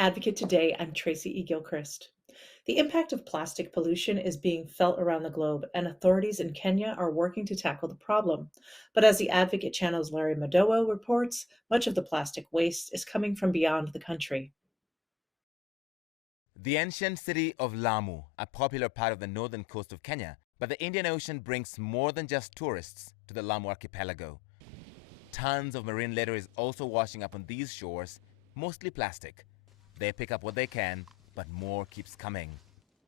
Advocate Today, I'm Tracy E. Gilchrist. The impact of plastic pollution is being felt around the globe, and authorities in Kenya are working to tackle the problem. But as the Advocate Channel's Larry Madowo reports, much of the plastic waste is coming from beyond the country. The ancient city of Lamu, a popular part of the northern coast of Kenya, but the Indian Ocean brings more than just tourists to the Lamu archipelago. Tons of marine litter is also washing up on these shores, mostly plastic. They pick up what they can, but more keeps coming.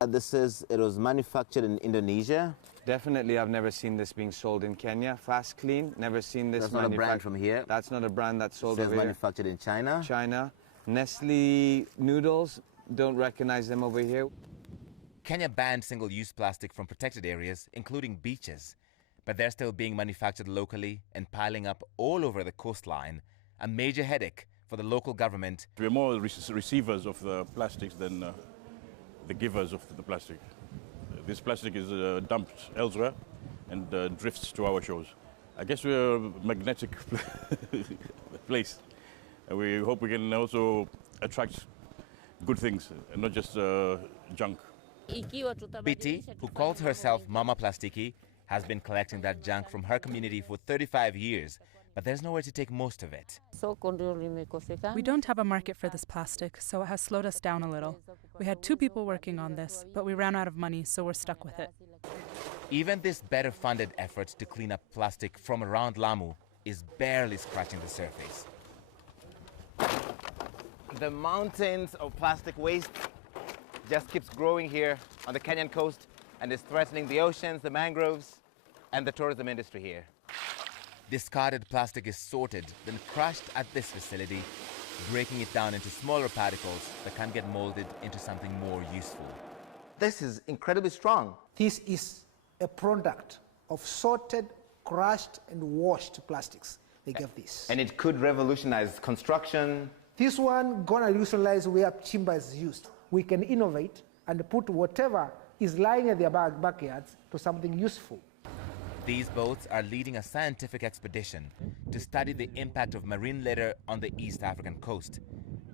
It was manufactured in Indonesia. Definitely, I've never seen this being sold in Kenya. Fast Clean, never seen this. That's not a brand from here. That's not a brand that's sold It over says here. manufactured in China. China. Nestle noodles, don't recognize them over here. Kenya banned single-use plastic from protected areas, including beaches, but they're still being manufactured locally and piling up all over the coastline, a major headache for the local government. We're more receivers of the plastics than the givers of the plastic. This plastic is dumped elsewhere and drifts to our shores. I guess we're a magnetic place, and we hope we can also attract good things and not just junk. Biti, who calls herself Mama Plastiki, has been collecting that junk from her community for 35 years, but there's nowhere to take most of it. We don't have a market for this plastic, so it has slowed us down a little. We had 2 people working on this, but we ran out of money, so we're stuck with it. Even this better funded effort to clean up plastic from around Lamu is barely scratching the surface. The mountains of plastic waste just keeps growing here on the Kenyan coast and is threatening the oceans, the mangroves, and the tourism industry here. Discarded plastic is sorted, then crushed at this facility, breaking it down into smaller particles that can get molded into something more useful. This is incredibly strong. This is a product of sorted, crushed, and washed plastics. They give this. And it could revolutionize construction. This one gonna utilize where timber is used. We can innovate and put whatever is lying in their backyards to something useful. These boats are leading a scientific expedition to study the impact of marine litter on the East African coast.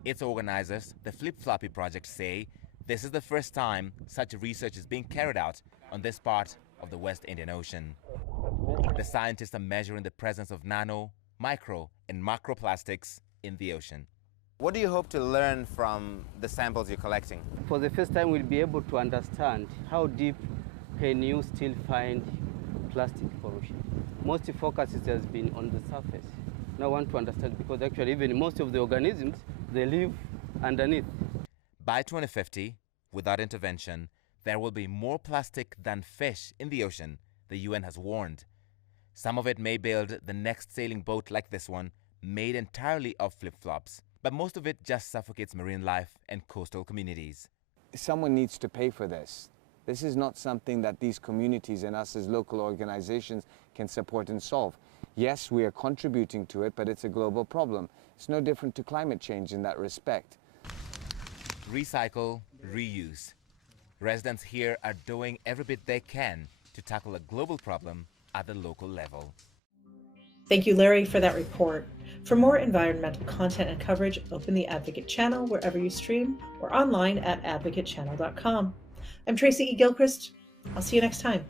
Its organizers, the Flip Floppy Project, say this is the first time such research is being carried out on this part of the West Indian Ocean. The scientists are measuring the presence of nano, micro, and macroplastics in the ocean. What do you hope to learn from the samples you're collecting? For the first time, we'll be able to understand how deep can you still find plastic pollution. Most focus has been on the surface. Now I want to understand, because actually even most of the organisms, they live underneath. By 2050, without intervention, there will be more plastic than fish in the ocean, the UN has warned. Some of it may build the next sailing boat like this one, made entirely of flip-flops. But most of it just suffocates marine life and coastal communities. Someone needs to pay for this. This is not something that these communities and us as local organizations can support and solve. Yes, we are contributing to it, but it's a global problem. It's no different to climate change in that respect. Recycle, reuse. Residents here are doing every bit they can to tackle a global problem at the local level. Thank you, Larry, for that report. For more environmental content and coverage, open the Advocate channel wherever you stream or online at advocatechannel.com. I'm Tracy E. Gilchrist. I'll see you next time.